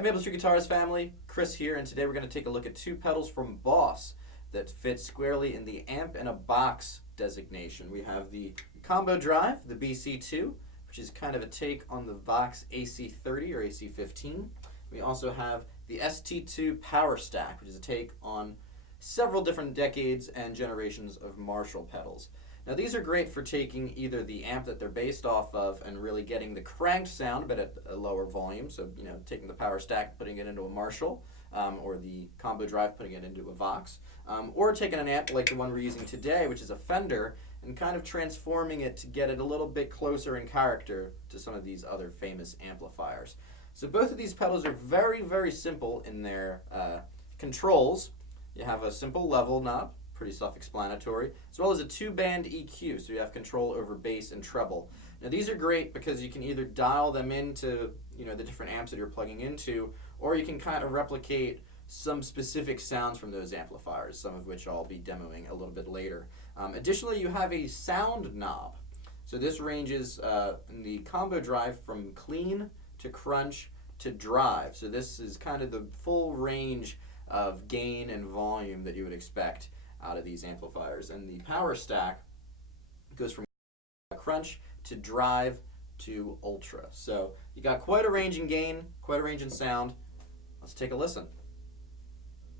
Hey Maple Street Guitars family, Chris here, and today we're going to take a look at two pedals from Boss that fit squarely in the amp in a box designation. We have the combo drive, the BC-2, which is kind of a take on the Vox AC-30 or AC-15. We also have the ST-2 power stack, which is a take on several different decades and generations of Marshall pedals. Now these are great for taking either the amp that they're based off of and really getting the cranked sound but at a lower volume, so taking the power stack, putting it into a Marshall, or the combo drive, putting it into a Vox, or taking an amp like the one we're using today, which is a Fender, and kind of transforming it to get it a little bit closer in character to some of these other famous amplifiers. So both of these pedals are very, very simple in their controls. You have a simple level knob, pretty self-explanatory, as well as a two-band EQ, so you have control over bass and treble. Now these are great because you can either dial them into the different amps that you're plugging into, or you can kind of replicate some specific sounds from those amplifiers, some of which I'll be demoing a little bit later. Additionally, you have a sound knob. So this ranges in the combo drive from clean to crunch to drive. So this is kind of the full range of gain and volume that you would expect out of these amplifiers. And the power stack goes from crunch to drive to ultra. So you got quite a range in gain, quite a range in sound. Let's take a listen.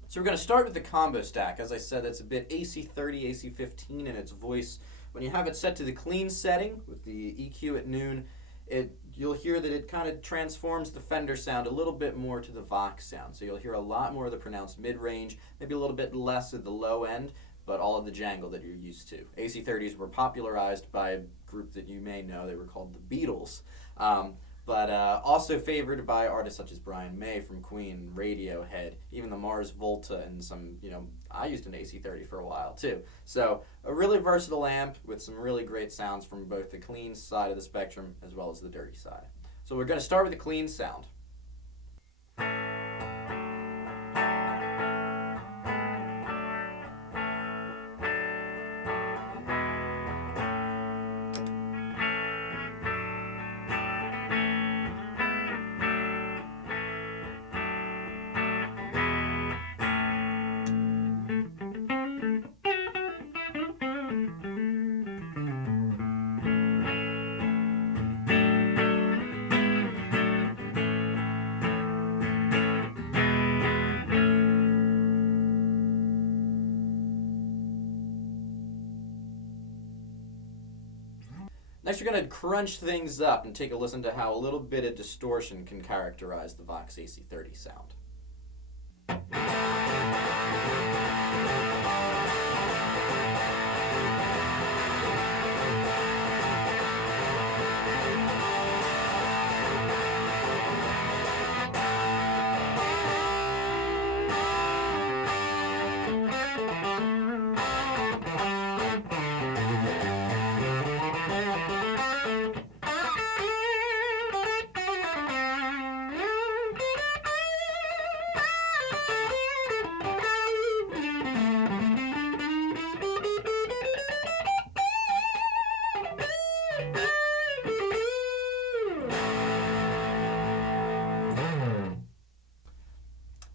So we're going to start with the combo stack. As I said, it's a bit AC-30, AC-15 in its voice. When you have it set to the clean setting with the EQ at noon, you'll hear that it kind of transforms the Fender sound a little bit more to the Vox sound. So you'll hear a lot more of the pronounced mid-range, maybe a little bit less of the low end, but all of the jangle that you're used to. AC-30s were popularized by a group that you may know. They were called the Beatles, but also favored by artists such as Brian May from Queen, Radiohead, even the Mars Volta, and some, I used an AC-30 for a while too. So a really versatile amp with some really great sounds from both the clean side of the spectrum as well as the dirty side. So we're going to start with the clean sound. Next, we're going to crunch things up and take a listen to how a little bit of distortion can characterize the Vox AC-30 sound.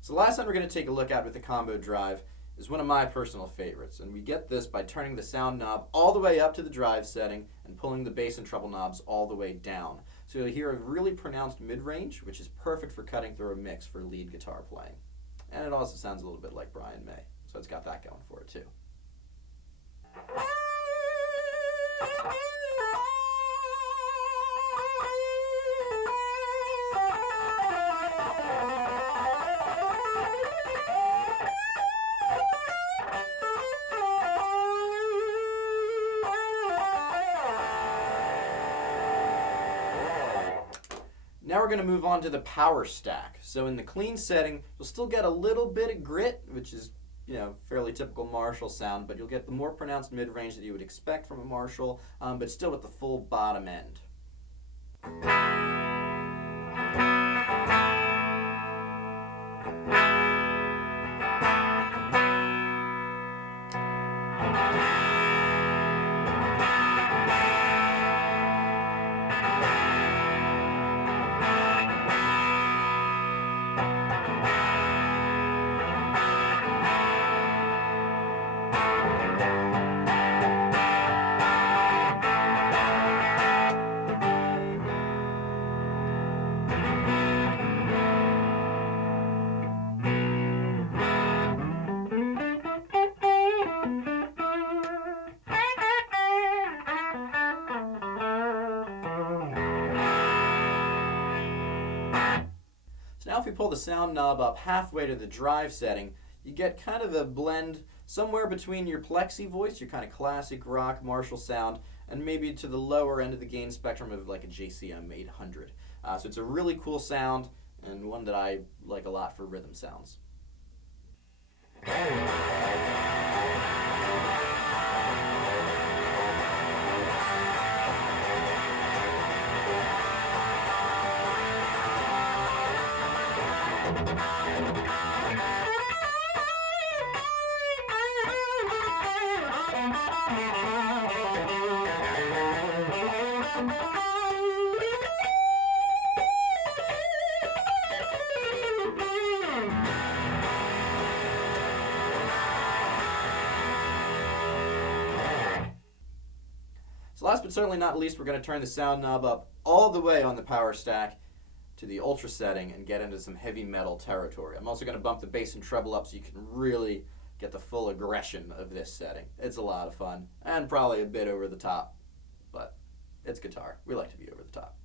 So the last one we're going to take a look at with the combo drive is one of my personal favorites, and we get this by turning the sound knob all the way up to the drive setting and pulling the bass and treble knobs all the way down. So you'll hear a really pronounced mid-range, which is perfect for cutting through a mix for lead guitar playing. And it also sounds a little bit like Brian May, so it's got that going for it too. Now we're going to move on to the power stack. So in the clean setting, you'll still get a little bit of grit, which is fairly typical Marshall sound, but you'll get the more pronounced mid-range that you would expect from a Marshall, but still with the full bottom end. Now if we pull the sound knob up halfway to the drive setting, you get kind of a blend somewhere between your plexi voice, your kind of classic rock Marshall sound, and maybe to the lower end of the gain spectrum of like a JCM 800. So it's a really cool sound, and one that I like a lot for rhythm sounds. So last but certainly not least, we're going to turn the sound knob up all the way on the power stack to the ultra setting and get into some heavy metal territory. I'm also going to bump the bass and treble up so you can really get the full aggression of this setting. It's a lot of fun and probably a bit over the top, but it's guitar. We like to be over the top.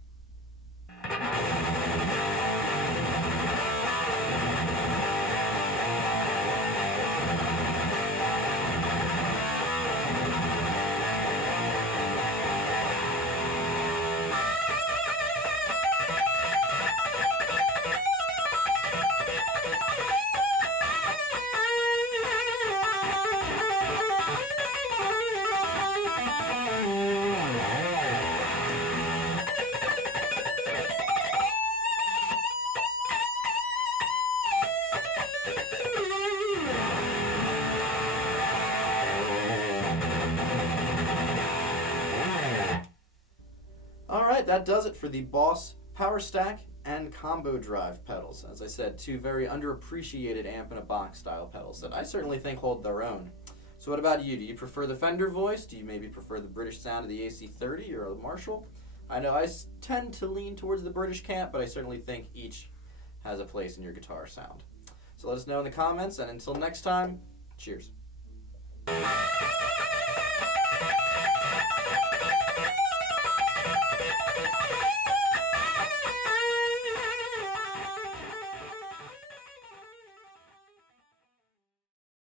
Alright, that does it for the Boss Power Stack and Combo Drive pedals. As I said, two very underappreciated amp in a box style pedals that I certainly think hold their own. So what about you? Do you prefer the Fender voice? Do you maybe prefer the British sound of the AC30 or a Marshall? I know I tend to lean towards the British camp, but I certainly think each has a place in your guitar sound. So let us know in the comments, and until next time, cheers.